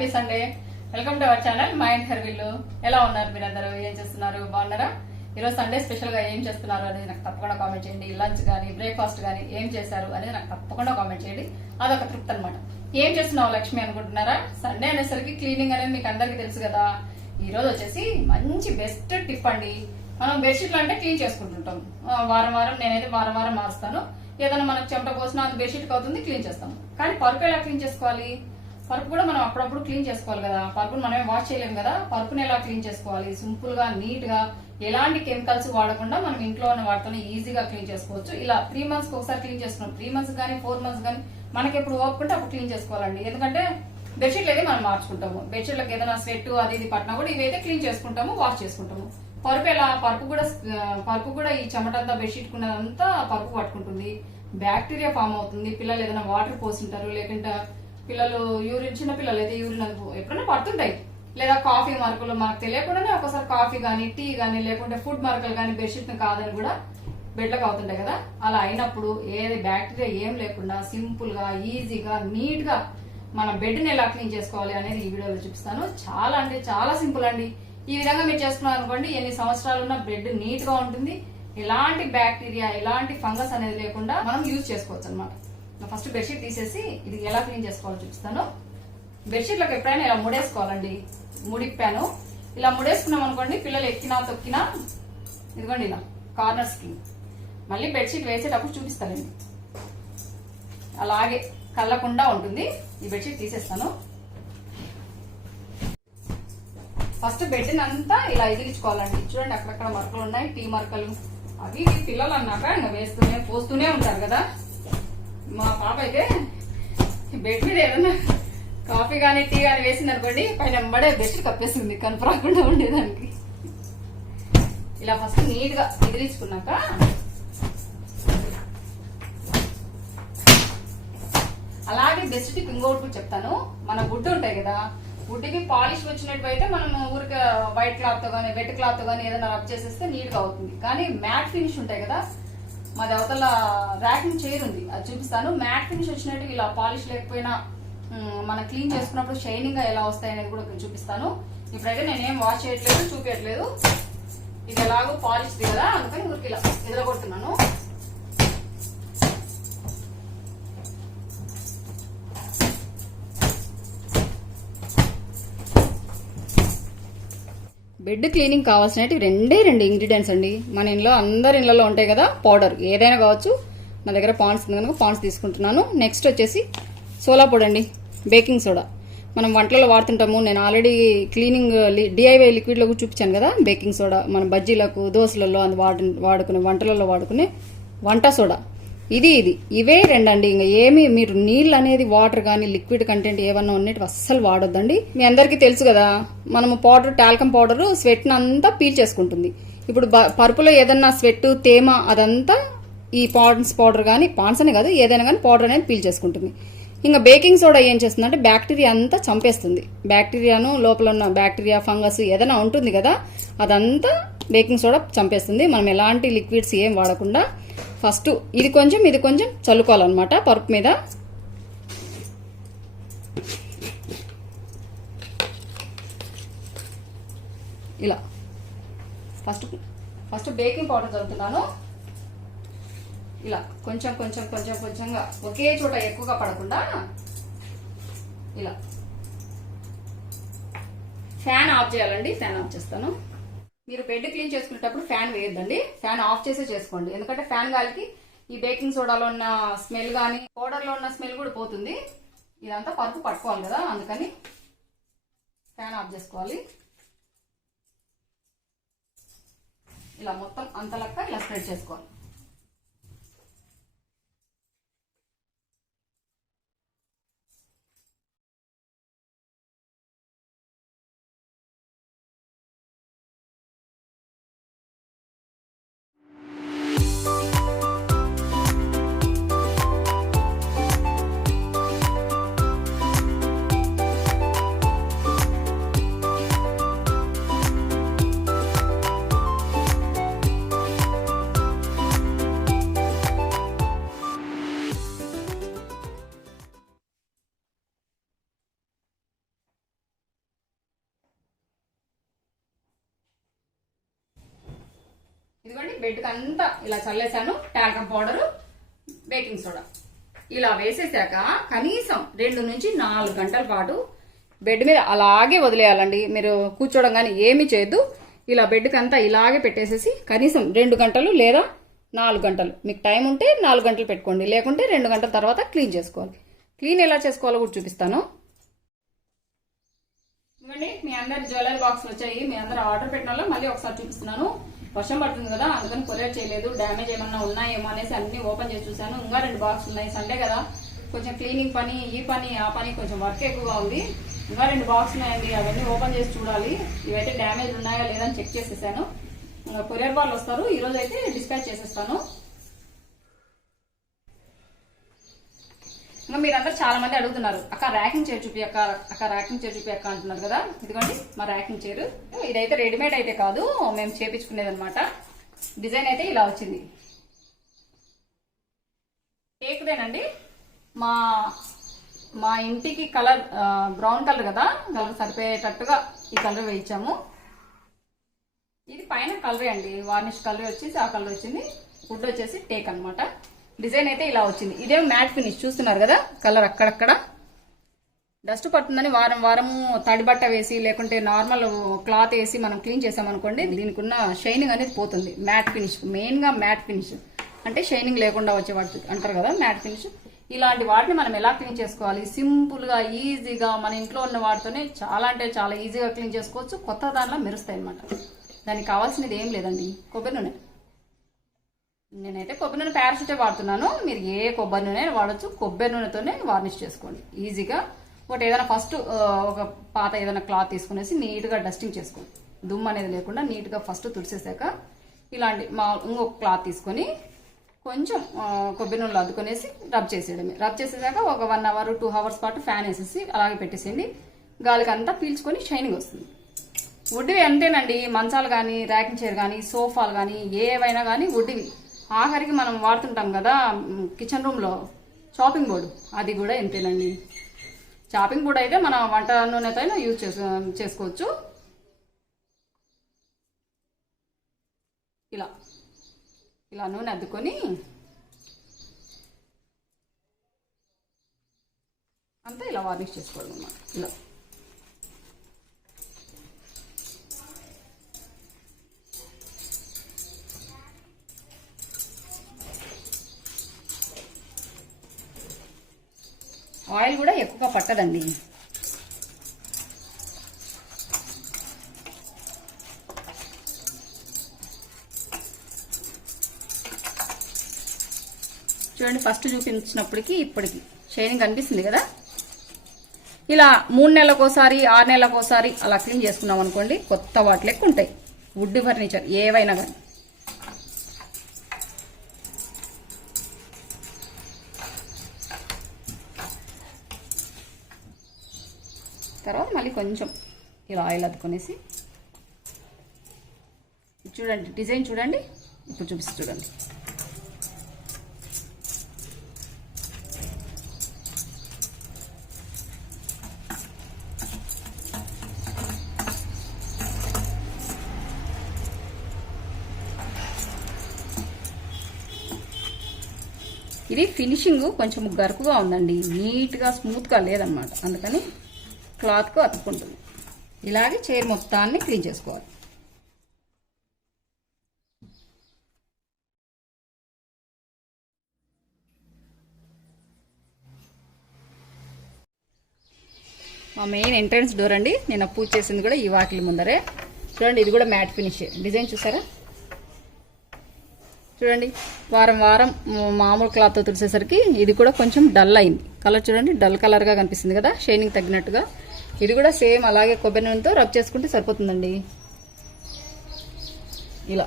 Happy Sunday. Welcome to our channel mind హెర్విల్లు. ఎలా ఉన్నారు మీరందరూ? ఏం చేస్తున్నారు? బాగున్నారా? ఈరోజు సండే స్పెషల్ గా ఏం చేస్తున్నారు అనేది నాకు తప్పకుండా కామెంట్ చేయండి. లంచ్ కానీ బ్రేక్ఫాస్ట్ కానీ ఏం చేశారు అనేది నాకు తప్పకుండా కామెంట్ చేయండి. అదొక తృప్తి అనమాట. ఏం చేస్తున్నావు లక్ష్మి అనుకుంటున్నారా? సండే అనేసరికి క్లీనింగ్ అనేది మీకు అందరికీ తెలుసు కదా. ఈ రోజు వచ్చేసి మంచి బెస్ట్ టిప్ అండి. మనం బెడ్షీట్లు అంటే క్లీన్ చేసుకుంటుంటాం. వారం వారం నేనైతే వారం వారం మారుస్తాను. ఏదైనా మనకు చెమట పోసినా అది బెడ్షీట్కి అవుతుంది, క్లీన్ చేస్తాం. కానీ పరుపు ఎలా క్లీన్ చేసుకోవాలి? పరుపు కూడా మనం అప్పుడప్పుడు క్లీన్ చేసుకోవాలి కదా. పరుపును మనమే వాష్ చేయలేము కదా. పరుపుని ఎలా క్లీన్ చేసుకోవాలి? సింపుల్ గా, నీట్ గా, ఎలాంటి కెమికల్స్ వాడకుండా మనం ఇంట్లో ఉన్న వాటితోనే ఈజీగా క్లీన్ చేసుకోవచ్చు. ఇలా 3 months ఒకసారి క్లీన్ చేసుకున్నాం. 3 months కానీ 4 months కానీ మనకి ఎప్పుడు ఓపుకుంటే అప్పుడు క్లీన్ చేసుకోవాలండి. ఎందుకంటే బెడ్షీట్లు అయితే మనం మార్చుకుంటాము. బెడ్షీట్లకు ఏదైనా స్వెట్ అది ఇది పట్టినా కూడా ఇవైతే క్లీన్ చేసుకుంటాము, వాష్ చేసుకుంటాము. పరుపు ఎలా? పరుపు కూడా ఈ చెమటంతా బెడ్షీట్ కున్నదంతా పరుపు పట్టుకుంటుంది. బ్యాక్టీరియా ఫామ్ అవుతుంది. పిల్లలు ఏదైనా వాటర్ పోసింటారు, లేకుంటే పిల్లలు యూరిన్, చిన్న పిల్లలు అయితే యూరిన్ ఎప్పుడైనా పడుతుంటాయి. లేదా కాఫీ మరకలు మనకు తెలియకుండానే ఒకసారి కాఫీ కానీ టీ కానీ లేకుంటే ఫుడ్ మరకలు కానీ బెడ్షీట్ కాదని కూడా బెడ్లకు అవుతుంటాయి కదా. అలా అయినప్పుడు ఏది బ్యాక్టీరియా ఏం లేకుండా సింపుల్ గా, ఈజీగా, నీట్ గా మన బెడ్ ని ఎలా క్లీన్ చేసుకోవాలి అనేది ఈ వీడియోలో చూపిస్తాను. చాలా అంటే చాలా సింపుల్ అండి. ఈ విధంగా మీరు చేసుకున్నారు అనుకోండి, ఎన్ని సంవత్సరాలు ఉన్న బెడ్ నీట్ గా ఉంటుంది. ఎలాంటి బ్యాక్టీరియా, ఎలాంటి ఫంగస్ అనేది లేకుండా మనం యూజ్ చేసుకోవచ్చు అనమాట. ఫస్ట్ బెడ్షీట్ తీసేసి ఇది ఎలా క్లీన్ చేసుకోవాలో చూపిస్తాను. బెడ్షీట్లకు ఎప్పుడైనా ఇలా ముడేసుకోవాలండి. ముడిప్పాను ఇలా ముడేసుకున్నాం అనుకోండి, పిల్లలు ఎక్కినా తొక్కినా ఇదిగోండి ఇలా కార్నర్స్ కి. మళ్ళీ బెడ్షీట్ వేసేటప్పుడు చూపిస్తానండి. అలాగే కళ్ళకుండా ఉంటుంది. ఈ బెడ్షీట్ తీసేస్తాను. ఫస్ట్ బెడ్ అంతా ఇలా ఎదిరించుకోవాలండి. చూడండి అక్కడక్కడ మరకలు ఉన్నాయి, టీ మరకలు. అవి పిల్లలు అన్నాక ఇంకా వేస్తూనే పోస్తూనే ఉంటారు కదా. మా పాప అయితే బెడ్ మీద ఏదన్నా కాఫీ కానీ టీ కానీ వేసింది అనుకోండి, పైన ఎంబడే బెడ్షీట్ కప్పేస్తుంది కనపడకుండా ఉండేదానికి. ఇలా ఫస్ట్ నీట్ గా ఎదిరించుకున్నాక అలాగే బెడ్షీట్ ఇంకోటి చెప్తాను. మన గుడ్డ ఉంటాయి కదా, గుడ్డికి పాలిష్ వచ్చినట్టు అయితే మనం ఊరికే వైట్ క్లాత్ తో గానీ వెట్ క్లాత్ తో గానీ ఏదైనా రబ్ చేసేస్తే నీట్ గా అవుతుంది. కానీ మ్యాట్ ఫినిష్ ఉంటాయి కదా, మాది అవతల ర్యాకింగ్ చైర్ ఉంది, అది చూపిస్తాను. మ్యాట్ ఫినిష్ వచ్చినట్టు ఇలా పాలిష్ లేకపోయినా మనం క్లీన్ చేసుకున్నప్పుడు షైనింగ్ గా ఎలా వస్తాయి అనేది కూడా చూపిస్తాను. ఇప్పుడైతే నేనేం వాష్ చేయట్లేదు, చూపించట్లేదు. ఇది ఎలాగో పాలిష్ కదా, అందుకని ఊరికి ఇలా ఎదరగొడుతున్నాను. బెడ్ క్లీనింగ్ కావాల్సినవి రెండే 2 ఇంగ్రీడియంట్స్ అండి. మన ఇంట్లో అందరి ఇళ్లలో ఉంటాయి కదా, పౌడర్ ఏదైనా కావచ్చు. నా దగ్గర పాండ్స్ ఉంది కనుక పాండ్స్ తీసుకుంటున్నాను. నెక్స్ట్ వచ్చేసి సోలా పొడి అండి, బేకింగ్ సోడా. మనం వంటలలో వాడుతుంటాము. నేను ఆల్రెడీ క్లీనింగ్ డిఐవై లిక్విడ్లో కూడా చూపించాను కదా. బేకింగ్ సోడా మన బజ్జీలకు, దోశలలో వాడుకునే వంటలలో వాడుకునే వంట సోడా. ఇవే 2 అండి. ఇంకా ఏమి మీరు నీళ్ళు అనేది వాటర్ కానీ లిక్విడ్ కంటెంట్ ఏమన్నా ఉన్నట్టు అస్సలు వాడొద్దండి. మీ అందరికీ తెలుసు కదా, మనము పౌడర్, టాల్కమ్ పౌడర్ స్వెట్ అంతా పీల్ చేసుకుంటుంది. ఇప్పుడు పరుపులో ఏదన్నా స్వెట్, తేమ అదంతా ఈ పాండ్స్ పౌడర్ కానీ, పాండ్స్ అనే కాదు ఏదైనా కానీ పౌడర్ అనేది పీల్ చేసుకుంటుంది. ఇంకా బేకింగ్ సోడా ఏం చేస్తుందంటే బ్యాక్టీరియా అంతా చంపేస్తుంది. బ్యాక్టీరియాను, లోపల ఉన్న బ్యాక్టీరియా, ఫంగస్ ఏదైనా ఉంటుంది కదా, అదంతా బేకింగ్ సోడా చంపేస్తుంది. మనం ఎలాంటి లిక్విడ్స్ ఏం వాడకుండా ఫస్ట్ ఇది కొంచెం చల్లుకోవాలన్నమాట పరుపు మీద. ఇలా ఫస్ట్ బేకింగ్ పౌడర్ చల్లుతున్నాను. ఇలా కొంచెంగా ఒకే చోట ఎక్కువగా పడకుండా ఇలా. ఫ్యాన్ ఆఫ్ చేయాలండి. ఫ్యాన్ ఆఫ్ చేస్తాను. మీరు బెడ్ క్లీన్ చేసుకునేటప్పుడు ఫ్యాన్ వేయొద్దండి, ఫ్యాన్ ఆఫ్ చేసే చేసుకోండి. ఎందుకంటే ఫ్యాన్ గాలికి ఈ బేకింగ్ సోడాలో ఉన్న స్మెల్ కానీ పౌడర్ లో ఉన్న స్మెల్ కూడా పోతుంది. ఇదంతా పరుపు పట్టుకోవాలి కదా, అందుకని ఫ్యాన్ ఆఫ్ చేసుకోవాలి. ఇలా మొత్తం అంతలక్క ఇలా స్ప్రెడ్ చేసుకోవాలి. బెడ్కి అంతా ఇలా చల్లేసాను. టాల్కమ్ పౌడరు, బేకింగ్ సోడా ఇలా వేసేసాక కనీసం 2 నుంచి 4 గంటల పాటు బెడ్ మీద అలాగే వదిలేయాలండి. మీరు కూర్చోవడం కానీ ఏమీ చేయొద్దు. ఇలా బెడ్కి అంతా ఇలాగే పెట్టేసేసి కనీసం 2 గంటలు లేదా 4 గంటలు, మీకు టైం ఉంటే 4 గంటలు పెట్టుకోండి, లేకుంటే 2 గంటల తర్వాత క్లీన్ చేసుకోవాలి. క్లీన్ ఎలా చేసుకోవాలో కూడా చూపిస్తాను. ఇవ్వండి, మీ అందరి జ్యువెలరీ బాక్స్ వచ్చాయి. మీ అందరు ఆర్డర్ పెట్టిన వాళ్ళు మళ్ళీ ఒకసారి చూపిస్తున్నాను. వర్షం పడుతుంది కదా, అందుకని కొరియర్ చేయలేదు. డ్యామేజ్ ఏమన్నా ఉన్నాయేమో అనేసి అన్ని ఓపెన్ చేసి చూసాను. ఇంకా 2 బాక్స్ ఉన్నాయి. సండే కదా, కొంచెం క్లీనింగ్ పని, ఈ పని ఆ పని, కొంచెం వర్క్ ఎక్కువగా ఉంది. ఇంకా 2 బాక్స్ ఉన్నాయండి, అవన్నీ ఓపెన్ చేసి చూడాలి. ఇవైతే డ్యామేజ్ ఉన్నాయా లేదా అని చెక్ చేసేసాను. ఇంకా కొరియర్ వాళ్ళు వస్తారు, ఈ రోజు అయితే డిస్పాచ్ చేసేస్తాను. ఇంకా మీరందరూ చాలా మంది అడుగుతున్నారు, అక్క ర్యాకింగ్ చైర్ చూపి అక్క, అక్క ర్యాకింగ్ చైర్ చూపి అక్క అంటున్నారు కదా. ఇదిగోండి మా ర్యాకింగ్ చైర్. ఇదైతే రెడీమేడ్ అయితే కాదు, మేము చేపించుకునేది అనమాట. డిజైన్ అయితే ఇలా వచ్చింది. టేక్దేనండి. మా ఇంటికి కలర్ బ్రౌన్ కలర్ కదా, కలర్ సరిపోయేటట్టుగా ఈ కలర్ వేయించాము. ఇది పైన కలరే అండి, వార్నిష్ కలర్ వచ్చేసి ఆ కలర్ వచ్చింది. వుడ్ వచ్చేసి టేక్ అనమాట. డిజైన్ అయితే ఇలా వచ్చింది. ఇదేమో మ్యాట్ ఫినిష్ చూస్తున్నారు కదా, కలర్ అక్కడక్కడ డస్ట్ పడుతుందని వారము తడి బట్ట వేసి లేకుంటే నార్మల్ క్లాత్ వేసి మనం క్లీన్ చేసామనుకోండి, దీనికి ఉన్న షైనింగ్ అనేది పోతుంది. మ్యాట్ ఫినిష్, మెయిన్ గా మ్యాట్ ఫినిష్ అంటే షైనింగ్ లేకుండా వచ్చే వాటి అంటారు కదా మ్యాట్ ఫినిష్. ఇలాంటి వాటిని మనం ఎలా క్లీన్ చేసుకోవాలి, సింపుల్ గా ఈజీగా మన ఇంట్లో ఉన్న వాటితోనే చాలా అంటే చాలా ఈజీగా క్లీన్ చేసుకోవచ్చు. కొత్త దానిలో మెరుస్తాయి అనమాట. దానికి కావాల్సినది ఏం లేదండి, కొబ్బరి నూనె. నేనైతే కొబ్బరి నూనె ప్యారాషూటే వాడుతున్నాను. మీరు ఏ కొబ్బరి నూనె వాడచ్చు. కొబ్బరి నూనెతోనే వార్నిష్ చేసుకోండి ఈజీగా. ఒకటి ఏదైనా ఫస్ట్ ఒక పాత ఏదైనా క్లాత్ తీసుకునేసి నీట్గా డస్టింగ్ చేసుకోండి. దుమ్ము అనేది లేకుండా నీట్గా ఫస్ట్ తుడిసేసాక ఇలాంటి ఇంకొక క్లాత్ తీసుకొని కొంచెం కొబ్బరి నూనెలో అద్దుకొనేసి రబ్ చేసేయడమే. రబ్ చేసేసాక ఒక 1 అవర్ 2 అవర్స్ పాటు ఫ్యాన్ వేసేసి అలాగే పెట్టేసేయండి. గాలికి అంతా పీల్చుకొని షైనింగ్ వస్తుంది. వుడ్వి అంతేనండి. మంచాలు కానీ, ర్యాకింగ్ చైర్ కానీ, సోఫాలు కానీ ఏవైనా కానీ వుడ్వి. ఆఖరికి మనం వాడుతుంటాం కదా కిచెన్ రూమ్లో చాపింగ్ బోర్డు, అది కూడా ఎంతేనండి. చాపింగ్ బోర్డు అయితే మన వంట నూనెతో యూజ్ చేసుకోవచ్చు. ఇలా నూనె అద్దుకొని అంతా ఇలా వార్నిష్ చేసుకోవడం అన్నమాట. ఇలా ఆయిల్ కూడా ఎక్కువగా పట్టదండి. చూడండి, ఫస్ట్ చూపించినప్పటికి ఇప్పటికి షైనింగ్ కనిపిస్తుంది కదా. ఇలా 3 నెలలకోసారి 6 నెలలకోసారి అలా క్లీన్ చేసుకున్నాం అనుకోండి, కొత్త వాటి లెక్క ఉంటాయి వుడ్ ఫర్నిచర్ ఏవైనా కానీ. తర్వాత మళ్ళీ కొంచెం ఇలా ఆయిల్ అద్దుకొనేసి చూడండి, డిజైన్ చూడండి. ఇప్పుడు చూపిస్తే చూడండి. ఇది ఫినిషింగ్ కొంచెం గరుకుగా ఉందండి, నీట్గా స్మూత్గా లేదనమాట. అందుకని క్లాత్కు అతుక్కుంటుంది. ఇలాగే చైర్ మొత్తాన్ని క్లీన్ చేసుకోవాలి. మా మెయిన్ ఎంట్రన్స్ డోర్ అండి. నేను పూజ చేసింది కూడా ఈ వాకిలి ముందరే. చూడండి, ఇది కూడా మ్యాట్ ఫినిష్. డిజైన్ చూసారా? చూడండి, వారం మామూలు క్లాత్తో తుడిసేసరికి ఇది కూడా కొంచెం డల్ అయింది. కలర్ చూడండి, డల్ కలర్గా కనిపిస్తుంది కదా, షైనింగ్ తగ్గినట్టుగా. ఇది కూడా సేమ్ అలాగే కొబ్బరి నూనెతో రబ్ చేసుకుంటే సరిపోతుందండి. ఇలా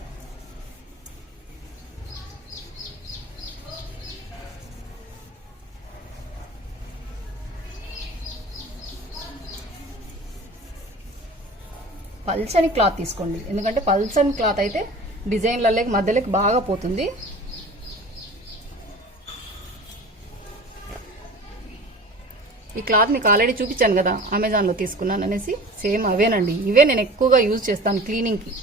పల్చని క్లాత్ తీసుకోండి, ఎందుకంటే పల్చని క్లాత్ అయితే డిజైన్లలోకి మధ్యలోకి బాగా పోతుంది. ఈ క్లాత్ మీకు ఆల్రెడీ చూపించాను కదా, అమెజాన్లో తీసుకున్నాను అనేసి. సేమ్ అవేనండి. ఇవే నేను ఎక్కువగా యూజ్ చేస్తాను క్లీనింగ్కి.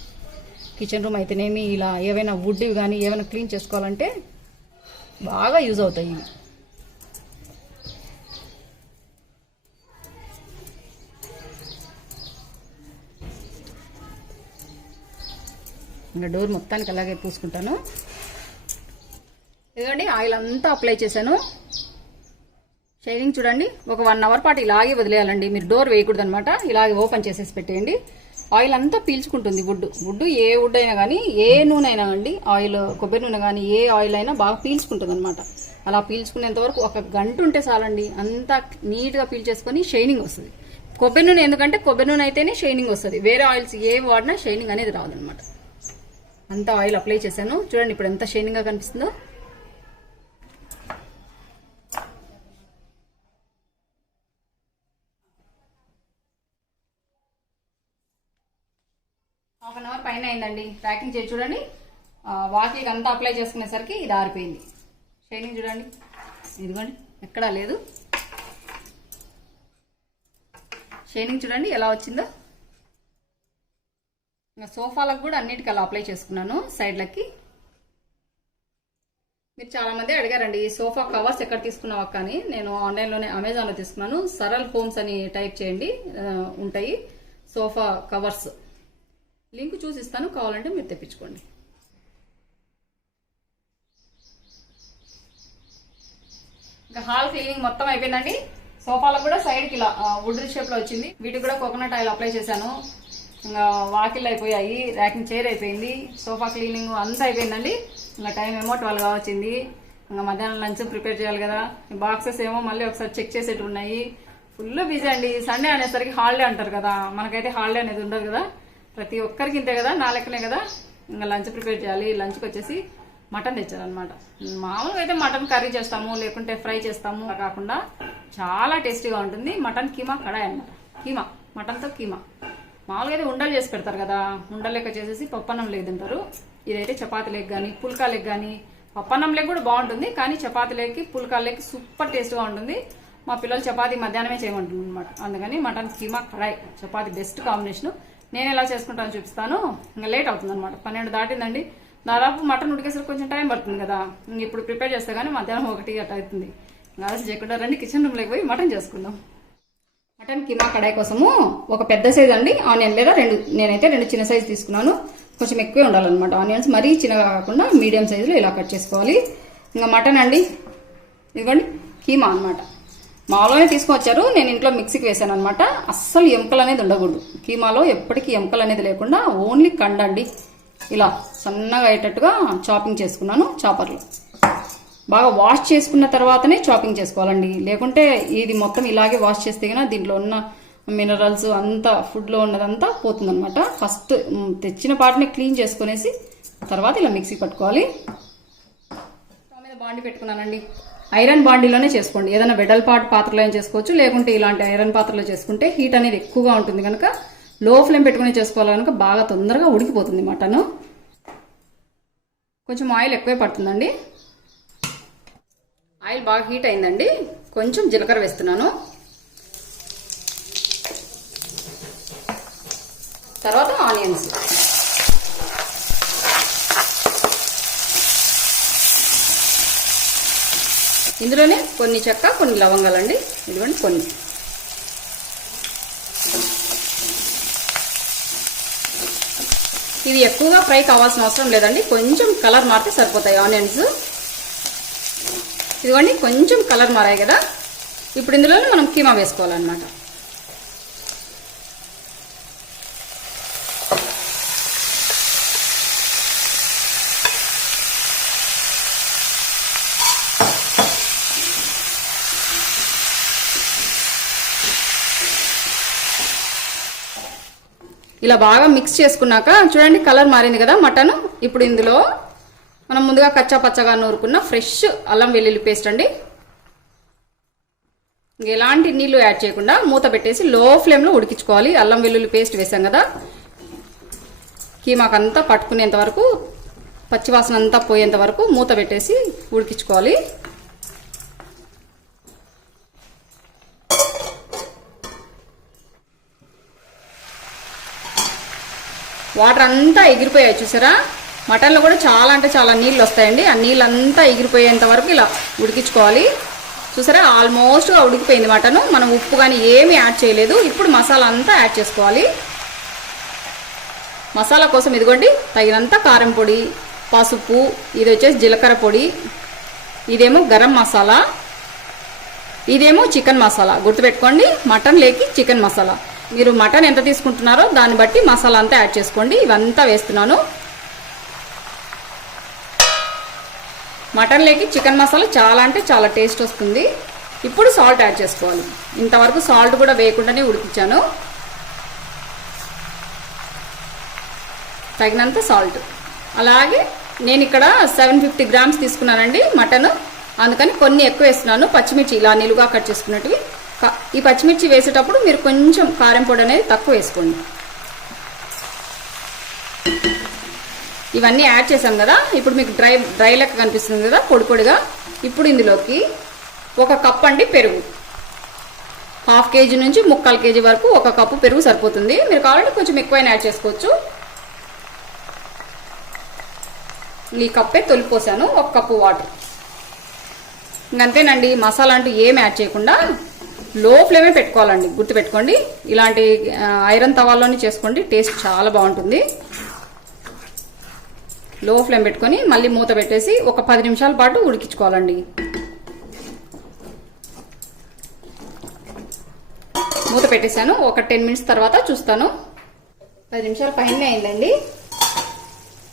కిచెన్ రూమ్ అయితేనేమి ఇలా ఏవైనా వుడ్ కానీ ఏమైనా క్లీన్ చేసుకోవాలంటే బాగా యూజ్ అవుతాయి ఇవి. ఇంకా డోర్ మొత్తానికి అలాగే పూసుకుంటాను. ఇదిగోండి ఆయిల్ అంతా అప్లై చేశాను. షైనింగ్ చూడండి. ఒక 1 అవర్ పాటు ఇలాగే వదిలేయాలండి. మీరు డోర్ వేయకూడదు అనమాట. ఇలాగే ఓపెన్ చేసేసి పెట్టేయండి. ఆయిల్ అంతా పీల్చుకుంటుంది. వుడ్ ఏ వుడ్ అయినా కానీ ఏ నూనె అయినా అండి, ఆయిల్ కొబ్బరి నూనె కానీ ఏ ఆయిల్ అయినా బాగా పీల్చుకుంటుంది అనమాట. అలా పీల్చుకునేంత వరకు 1 గంట ఉంటే చాలండి. అంతా నీట్గా పీల్చేసుకొని షైనింగ్ వస్తుంది. కొబ్బరి నూనె ఎందుకంటే కొబ్బరి నూనె అయితేనే షైనింగ్ వస్తుంది. వేరే ఆయిల్స్ ఏ వాడినా షైనింగ్ అనేది రాదనమాట. అంతా ఆయిల్ అప్లై చేశాను. చూడండి ఇప్పుడు ఎంత షైనింగ్గా కనిపిస్తుందో. హాఫ్ అన్ అవర్ పైన అయిందండి. ప్యాకింగ్ చేసి చూడండి. వాకిలికి అంతా అప్లై చేసుకునేసరికి ఇది ఆరిపోయింది. షైనింగ్ చూడండి. ఇదిగోండి ఎక్కడా లేదు. షైనింగ్ చూడండి ఎలా వచ్చిందో. ఇంకా సోఫాలకు కూడా అన్నిటికీ అలా అప్లై చేసుకున్నాను సైడ్లకి. మీరు చాలా మంది అడిగారండి సోఫా కవర్స్ ఎక్కడ తీసుకున్నావు అక్క అని. నేను ఆన్లైన్లోనే అమెజాన్లో తీసుకున్నాను. సరల్ హోమ్స్ అని టైప్ చేయండి, ఉంటాయి సోఫా కవర్స్. లింక్ చూసి ఇస్తాను, కావాలంటే మీరు తెప్పించుకోండి. ఇంకా హాల్ క్లీనింగ్ మొత్తం అయిపోయిందండి. సోఫాలకు కూడా సైడ్కి ఇలా వుడ్ షేప్లో వచ్చింది. వీటికి కూడా కోకోనట్ ఆయిల్ అప్లై చేశాను. ఇంకా వాకిళ్ళు అయిపోయాయి, ర్యాకింగ్ చైర్ అయిపోయింది, సోఫా క్లీనింగ్ అంతా అయిపోయిందండి. ఇంకా టైం ఏమో 12 వచ్చింది. ఇంకా మధ్యాహ్నం లంచ్ ప్రిపేర్ చేయాలి కదా. బాక్సెస్ ఏమో మళ్ళీ ఒకసారి చెక్ చేసేట్టు ఉన్నాయి. ఫుల్ బిజీ అండి. సండే అనేసరికి హాలిడే అంటారు కదా, మనకైతే హాలిడే అనేది ఉండదు కదా. ప్రతి ఒక్కరికి ఇంతే కదా, నా లెక్కనే కదా. ఇంకా లంచ్ ప్రిపేర్ చేయాలి. లంచ్కి వచ్చేసి మటన్ తెచ్చారనమాట. మామూలుగా అయితే మటన్ కర్రీ చేస్తాము, లేకుంటే ఫ్రై చేస్తాము. కాకుండా చాలా టేస్టీగా ఉంటుంది. మటన్ కీమా కడాయి అనమాట. కీమా మటన్తో కీమా. మామూలుగా అయితే ఉండలు చేసి పెడతారు కదా, ఉండలు లెక్క చేసేసి పప్పన్నం లేక తింటారు. ఇదైతే చపాతీ లెక్క కానీ పుల్కా లెక్క కానీ, పప్పన్నం లెక్క కూడా బాగుంటుంది, కానీ చపాతీ లెక్కి పుల్కా లెక్కి సూపర్ టేస్ట్గా ఉంటుంది. మా పిల్లలు చపాతీ మధ్యాహ్నమే చేయమంటుంది అనమాట. అందుకని మటన్ కీమా కడాయి చపాతీ బెస్ట్ కాంబినేషన్. నేను ఎలా చేసుకుంటానో చూపిస్తాను. ఇంకా లేట్ అవుతుంది అనమాట. 12 దాటిందండి. దాదాపు మటన్ ఉడికేసరికి కొంచెం టైం పడుతుంది కదా. ఇప్పుడు ప్రిపేర్ చేస్తే కానీ మధ్యాహ్నం 1 అట్లా అవుతుంది. ఆలస్యం చేయకుండా రండి కిచెన్ రూమ్లోకి పోయి మటన్ చేసుకుందాం. మటన్ కీమా కడాయి కోసము ఒక పెద్ద సైజ్ అండి ఆనియన్, లేదా నేనైతే 2 చిన్న సైజు తీసుకున్నాను. కొంచెం ఎక్కువే ఉండాలన్నమాట ఆనియన్స్. మరీ చిన్నగా కాకుండా మీడియం సైజులో ఇలా కట్ చేసుకోవాలి. ఇంకా మటన్ అండి, ఇదిగోండి కీమా అనమాట. మామూలుగానే తీసుకొచ్చారు, నేను ఇంట్లో మిక్సీకి వేసాను అనమాట. అస్సలు ఎముకలు అనేది ఉండకూడదు కీమాలో. ఎప్పటికీ ఎముకలు అనేది లేకుండా ఓన్లీ కండండి. ఇలా సన్నగా అయ్యేటట్టుగా చాపింగ్ చేసుకున్నాను చాపర్లో. బాగా వాష్ చేసుకున్న తర్వాతనే చాపింగ్ చేసుకోవాలండి. లేకుంటే ఇది మొత్తం ఇలాగే వాష్ చేస్తే కన్నా దీంట్లో ఉన్న మినరల్స్ అంతా ఫుడ్లో ఉన్నదంతా పోతుందన్నమాట. ఫస్ట్ తెచ్చిన పాటని క్లీన్ చేసుకునేసి తర్వాత ఇలా మిక్సీ పట్టుకోవాలి. స్టవ్ మీద బాండి పెట్టుకున్నానండి. ఐరన్ బాండీలోనే చేసుకోండి. ఏదైనా వెడల్పాటు పాత్రలో ఏం చేసుకోవచ్చు, లేకుంటే ఇలాంటి ఐరన్ పాత్రలో చేసుకుంటే హీట్ అనేది ఎక్కువగా ఉంటుంది కనుక లో ఫ్లేమ్ పెట్టుకుని చేసుకోవాలి కనుక బాగా తొందరగా ఉడికిపోతుంది మటన్. కొంచెం ఆయిల్ ఎక్కువే పడుతుందండి. ఆయిల్ బాగా హీట్ అయిందండి. కొంచెం జీలకర్ర వేస్తున్నాను. తర్వాత ఆనియన్స్, ఇందులోనే కొన్ని చెక్క కొన్ని లవంగాలండి. ఇదిగోండి కొన్ని. ఇవి ఎక్కువగా ఫ్రై కావాల్సిన అవసరం లేదండి. కొంచెం కలర్ మారితే సరిపోతాయి ఆనియన్స్. ఇదిగోండి కొంచెం కలర్ మారాయి కదా. ఇప్పుడు ఇందులోనే మనం కీమా వేసుకోవాలన్నమాట. ఇలా బాగా మిక్స్ చేసుకున్నాక చూడండి కలర్ మారింది కదా మటన్. ఇప్పుడు ఇందులో మనం ముందుగా కచ్చా పచ్చగా నూరుకున్న ఫ్రెష్ అల్లం వెల్లుల్లి పేస్ట్ అండి. ఎలాంటి నీళ్లు యాడ్ చేయకుండా మూత పెట్టేసి లో ఫ్లేమ్లో ఉడికించుకోవాలి. అల్లం వెల్లుల్లి పేస్ట్ వేసాం కదా, కీమాకంతా పట్టుకునేంత వరకు, పచ్చివాసన అంతా పోయేంత వరకు మూత పెట్టేసి ఉడికించుకోవాలి. వాటర్ అంతా ఎగిరిపోయాయి చూసారా. మటన్లో కూడా చాలా అంటే చాలా నీళ్ళు వస్తాయండి. ఆ నీళ్ళంతా ఎగిరిపోయేంత వరకు ఇలా ఉడికించుకోవాలి. చూసారా ఆల్మోస్ట్ ఉడికిపోయింది మటన్. మనం ఉప్పు కానీ ఏమీ యాడ్ చేయలేదు. ఇప్పుడు మసాలా అంతా యాడ్ చేసుకోవాలి. మసాలా కోసం ఇదిగోండి తగినంత కారం పొడి, పసుపు, ఇది వచ్చేసి జీలకర్ర పొడి, ఇదేమో గరం మసాలా, ఇదేమో చికెన్ మసాలా. గుర్తుపెట్టుకోండి మటన్ లేకి చికెన్ మసాలా. మీరు మటన్ ఎంత తీసుకుంటున్నారో దాన్ని బట్టి మసాలా అంతా యాడ్ చేసుకోండి. ఇవంతా వేస్తున్నాను. మటన్ లేకి చికెన్ మసాలా చాలా అంటే చాలా టేస్ట్ వస్తుంది. ఇప్పుడు సాల్ట్ యాడ్ చేసుకోవాలి. ఇంతవరకు సాల్ట్ కూడా వేయకుండానే ఉడికించాను. తగినంత సాల్ట్. అలాగే నేను ఇక్కడ 750 గ్రామ్స్ తీసుకున్నానండి మటన్, అందుకని కొన్ని ఎక్కువ వేస్తున్నాను. పచ్చిమిర్చి ఇలా నిలువుగా కట్ చేసుకున్నట్టువి. ఈ పచ్చిమిర్చి వేసేటప్పుడు మీరు కొంచెం కారం పొడి అనేది తక్కువ వేసుకోండి. ఇవన్నీ యాడ్ చేసాం కదా. ఇప్పుడు మీకు డ్రై లెక్క కనిపిస్తుంది కదా పొడి పొడిగా. ఇప్పుడు ఇందులోకి 1 కప్ అండి పెరుగు. 1/2 కేజీ నుంచి 3/4 కేజీ వరకు 1 కప్పు పెరుగు సరిపోతుంది. మీరు కావాలంటే కొంచెం ఎక్కువైనా యాడ్ చేసుకోవచ్చు. ఈ కప్పే తొలిపోసాను. 1 కప్పు వాటర్. ఇంకంతేనండి. మసాలా అంటూ ఏం యాడ్ చేయకుండా లో ఫ్లేమే పెట్టుకోవాలండి. గుర్తుపెట్టుకోండి. ఇలాంటి ఐరన్ తవాల్లోనే చేసుకోండి. టేస్ట్ చాలా బాగుంటుంది. లో ఫ్లేమ్ పెట్టుకొని మళ్ళీ మూత పెట్టేసి ఒక 10 నిమిషాల పాటు ఉడికించుకోవాలండి. మూత పెట్టేశాను. ఒక 10 మినిట్స్ తర్వాత చూస్తాను. 10 నిమిషాలు పైన అయిందండి.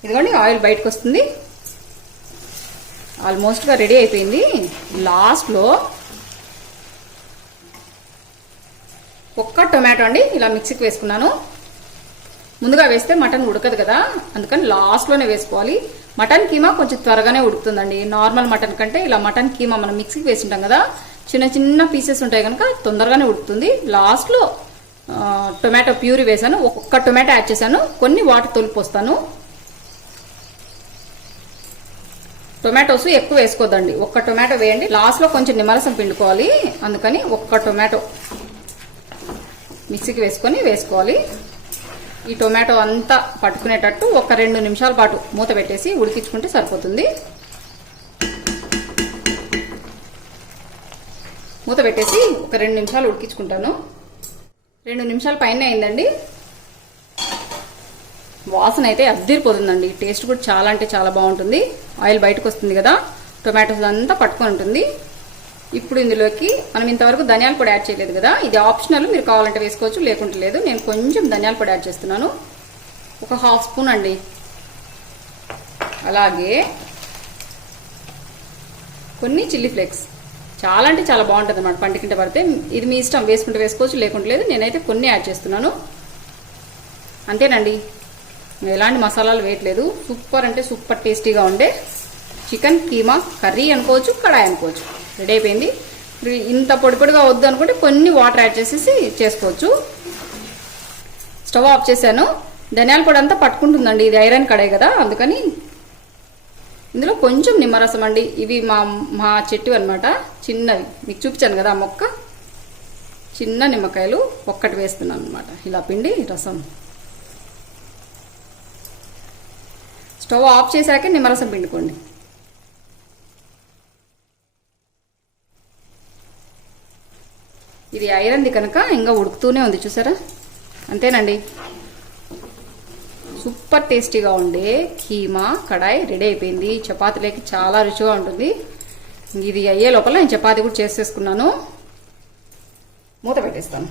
ఇదిగోండి ఆయిల్ బయటకు వస్తుంది. ఆల్మోస్ట్గా రెడీ అయిపోయింది. లాస్ట్లో 1 టొమాటో అండి ఇలా మిక్సీకి వేసుకున్నాను. ముందుగా వేస్తే మటన్ ఉడకదు కదా, అందుకని లాస్ట్లోనే వేసుకోవాలి. మటన్ కీమా కొంచెం త్వరగానే ఉడుకుతుందండి. నార్మల్ మటన్ కంటే ఇలా మటన్ కీమా మనం మిక్సీకి వేసింటాం కదా, చిన్న చిన్న పీసెస్ ఉంటాయి కనుక తొందరగానే ఉడుకుతుంది. లాస్ట్లో టొమాటో ప్యూరీ వేసాను. 1 టొమాటో యాడ్ చేశాను. కొన్ని వాటర్ తొలిపోస్తాను. టొమాటోస్ ఎక్కువ వేసుకోవద్దండి. 1 టొమాటో వేయండి. లాస్ట్లో కొంచెం నిమ్మరసం పిండుకోవాలి, అందుకని 1 టొమాటో మిక్సీకి వేసుకోవాలి. ఈ టొమాటో అంతా పట్టుకునేటట్టు ఒక 2 నిమిషాల పాటు మూత పెట్టేసి ఉడికించుకుంటే సరిపోతుంది. మూత పెట్టేసి ఒక 2 నిమిషాలు ఉడికించుకుంటాను. 2 నిమిషాల పైన అయిందండి. వాసన అయితే అద్దిరిపోతుందండి. టేస్ట్ కూడా చాలా అంటే చాలా బాగుంటుంది. ఆయిల్ బయటకు వస్తుంది కదా, టొమాటోస్ అంతా పట్టుకొని ఉంటుంది. ఇప్పుడు ఇందులోకి మనం ఇంతవరకు ధనియాల పొడి యాడ్ చేయలేదు కదా, ఇది ఆప్షనల్. మీరు కావాలంటే వేసుకోవచ్చు, లేకుంటే లేదు. నేను కొంచెం ధనియాల పొడి యాడ్ చేస్తున్నాను. ఒక 1/2 స్పూన్ అండి. అలాగే కొన్ని చిల్లీ ఫ్లేక్స్. చాలా అంటే చాలా బాగుంటుంది అన్నమాట పంటికింట పడితే. ఇది మీ ఇష్టం, వేసుకుంటే వేసుకోవచ్చు, లేకుంటే లేదు. నేనైతే కొన్ని యాడ్ చేస్తున్నాను. అంతేనండి. ఎలాంటి మసాలాలు వేయట్లేదు. సూపర్ అంటే సూపర్ టేస్టీగా ఉండే చికెన్ కీమా కర్రీ అనుకోవచ్చు, కడాయి అనుకోవచ్చు. రెడీ అయిపోయింది. ఇంత పొడి పొడిగా వద్దు అనుకుంటే కొన్ని వాటర్ యాడ్ చేసేసి చేసుకోవచ్చు. స్టవ్ ఆఫ్ చేశాను. ధనియాల పొడి అంతా పట్టుకుంటుందండి. ఇది ఐరన్ కడాయి కదా, అందుకని ఇందులో కొంచెం నిమ్మరసం అండి. ఇవి మా చెట్టు అనమాట, చిన్నవి. మీకు చూపించాను కదా ఆ మొక్క. చిన్న నిమ్మకాయలు 1 వేస్తున్నాను అనమాట. ఇలా పిండి రసం. స్టవ్ ఆఫ్ చేశాక నిమ్మరసం పిండుకోండి. ఇది ఐరన్ది కనుక ఇంకా ఉడుకుతూనే ఉంది చూసారా. అంతేనండి. సూపర్ టేస్టీగా ఉండే కీమా కడాయి రెడీ అయిపోయింది. చపాతీలోకి చాలా రుచిగా ఉంటుంది. ఇది అయ్యే లోపల నేను చపాతీ కూడా చేసేసుకున్నాను. మూత పెట్టేస్తాను.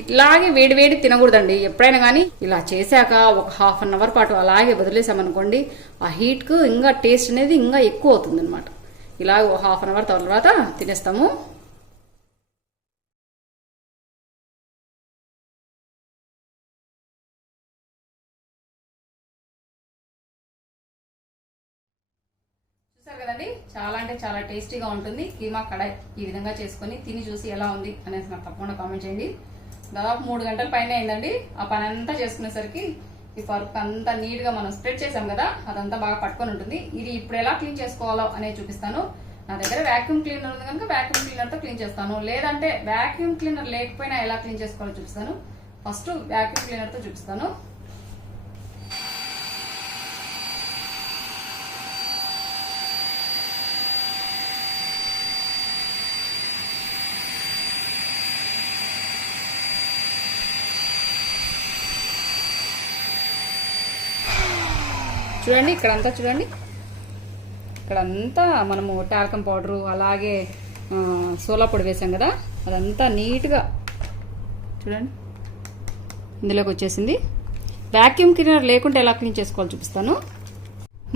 ఇట్లాగే వేడి తినకూడదండి ఎప్పుడైనా కానీ. ఇలా చేశాక ఒక 1/2 అవర్ పాటు అలాగే వదిలేసామనుకోండి, ఆ హీట్కు ఇంకా టేస్ట్ అనేది ఇంకా ఎక్కువ అవుతుంది అనమాట. ఇలా ఒక 1/2 అవర్ తర్వాత తినేస్తాము. చూసారు కదండి, చాలా అంటే చాలా టేస్టీగా ఉంటుంది కీమా కడాయి. ఈ విధంగా చేసుకొని తిని చూసి ఎలా ఉంది అనేసి నాకు తప్పకుండా కామెంట్ చేయండి. దాదాపు 3 గంటల పైన అయిందండి. ఆ పని అంతా చేసుకునేసరికి ఈ పరుపు అంతా నీట్ గా మనం స్ప్రెడ్ చేసాం కదా, అదంతా బాగా పట్టుకొని ఉంటుంది. ఇది ఇప్పుడు ఎలా క్లీన్ చేసుకోవాలో అనేది చూపిస్తాను. నా దగ్గర వాక్యూమ్ క్లీనర్ ఉంది కనుక వాక్యూమ్ క్లీనర్ తో క్లీన్ చేస్తాను. లేదంటే వాక్యూమ్ క్లీనర్ లేకపోయినా ఎలా క్లీన్ చేసుకోవాలో చూపిస్తాను. ఫస్ట్ వ్యాక్యూమ్ క్లీనర్ తో చూపిస్తాను. చూడండి ఇక్కడంతా చూడండి, ఇక్కడంతా మనము టాల్కమ్ పౌడరు అలాగే సోలా పొడి వేసాం కదా, అదంతా నీట్గా చూడండి ఇందులోకి వచ్చేసింది. వ్యాక్యూమ్ క్లీనర్ లేకుంటే ఎలా క్లీన్ చేసుకోవాలో చూపిస్తాను.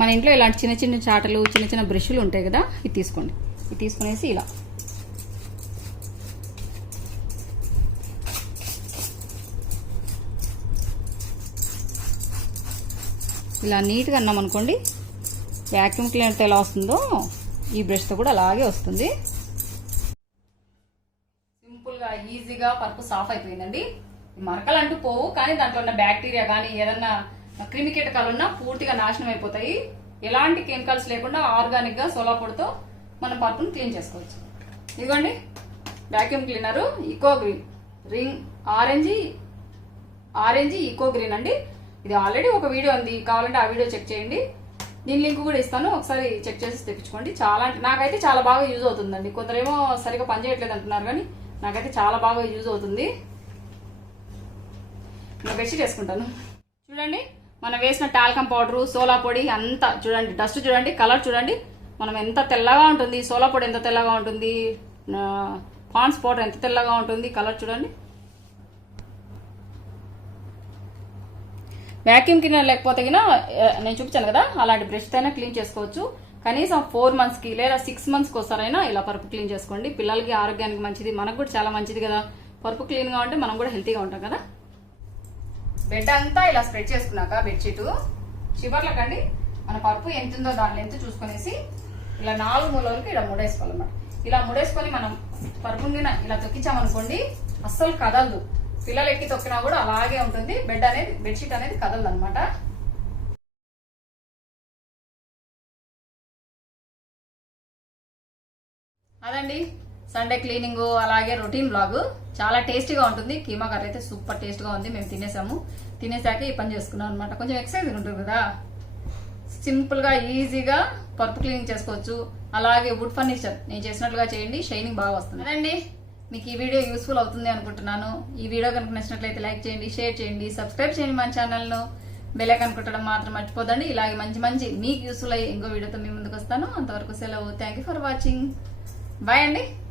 మన ఇంట్లో ఇలాంటి చిన్న చిన్న చాటలు చిన్న చిన్న బ్రష్లు ఉంటాయి కదా, ఇది తీసుకోండి. ఇది తీసుకునేసి ఇలా నీట్గా అన్నాం అనుకోండి, వ్యాక్యూమ్ క్లీనర్తో ఎలా వస్తుందో ఈ బ్రష్తో కూడా అలాగే వస్తుంది. సింపుల్గా ఈజీగా పరుపు సాఫ్ అయిపోయిందండి. మరకలు అంటూ పోవు, కానీ దాంట్లో ఉన్న బ్యాక్టీరియా కానీ ఏదన్నా క్రిమి కీటకాలు ఉన్నా పూర్తిగా నాశనం అయిపోతాయి. ఎలాంటి కెమికల్స్ లేకుండా ఆర్గానిక్గా సోలా పొడితో మన పరుపును క్లీన్ చేసుకోవచ్చు. ఇదిగోండి vacuum cleaner eco green ring orange eco green అండి. ఇది ఆల్రెడీ ఒక వీడియో ఉంది, కావాలంటే ఆ వీడియో చెక్ చేయండి. దీని లింక్ కూడా ఇస్తాను, ఒకసారి చెక్ చేసి తెప్పించుకోండి. చాలా అంటే నాకైతే చాలా బాగా యూజ్ అవుతుందండి. కొందరేమో సరిగా పనిచేయట్లేదు అంటున్నారు, కానీ నాకైతే చాలా బాగా యూజ్ అవుతుంది. నేను బెడ్షీట్ వేసుకుంటాను. చూడండి మనం వేసిన టాల్కమ్ పౌడరు సోలా పొడి అంతా చూడండి, డస్ట్ చూడండి, కలర్ చూడండి, మనం ఎంత తెల్లగా ఉంటుంది, సోలా పొడి ఎంత తెల్లగా ఉంటుంది, పాండ్స్ పౌడర్ ఎంత తెల్లగా ఉంటుంది, కలర్ చూడండి. వ్యాక్యూమ్ క్లీనర్ లేకపోతే నేను చూపించాను కదా, అలాంటి బ్రష్తో అయినా క్లీన్ చేసుకోవచ్చు. కనీసం 4 monthsకి లేదా 6 monthsకి ఒకసారైనా ఇలా పరుపు క్లీన్ చేసుకోండి. పిల్లలకి ఆరోగ్యానికి మంచిది, మనకు కూడా చాలా మంచిది కదా. పరుపు క్లీన్గా ఉంటే మనం కూడా హెల్తీగా ఉంటాం కదా. బెడ్ అంతా ఇలా స్ప్రెడ్ చేసుకున్నాక బెడ్షీట్ చివర్లకండి మన పరుపు ఎంత ఉందో దాని లెంత్ చూసుకునేసి ఇలా 4 మూలలకి ఇలా ముడేసుకోవాలన్నమాట. ఇలా ముడేసుకొని మనం పరుపుని ఇలా తొక్కించామనుకోండి అస్సలు కదలదు. పిల్లలు ఎక్కి తొక్కినా కూడా అలాగే ఉంటుంది. బెడ్షీట్ అనేది కదలదు అనమాట. అదండి సండే క్లీనింగ్ అలాగే రొటీన్ బ్లాగ్. చాలా టేస్టీగా ఉంటుంది. కీమా కర్రీ అయితే సూపర్ టేస్ట్గా ఉంది. మేము తినేసాము. తినేసాక ఈ పని చేసుకున్నాం అనమాట. కొంచెం ఎక్సర్సైజ్ ఉంటుంది కదా, సింపుల్గా ఈజీగా పరుపు క్లీనింగ్ చేసుకోవచ్చు. అలాగే వుడ్ ఫర్నిచర్ నేను చేసినట్లుగా చేయండి, షైనింగ్ బాగా వస్తుంది. అదండి మీకు ఈ వీడియో యూస్ఫుల్ అవుతుంది అనుకుంటున్నాను. ఈ వీడియో కనుక నచ్చినట్లయితే లైక్ చేయండి, షేర్ చేయండి, సబ్స్క్రైబ్ చేయండి మన ఛానల్ను. బెల్ ఐకాన్ కొట్టడం మాత్రం మర్చిపోదండి. ఇలాగే మంచి మీకు యూస్ఫుల్ అయ్యి ఇంకో వీడియోతో మీ ముందుకు వస్తాను. అంతవరకు సెలవు. Thank you for watching. Bye అండి.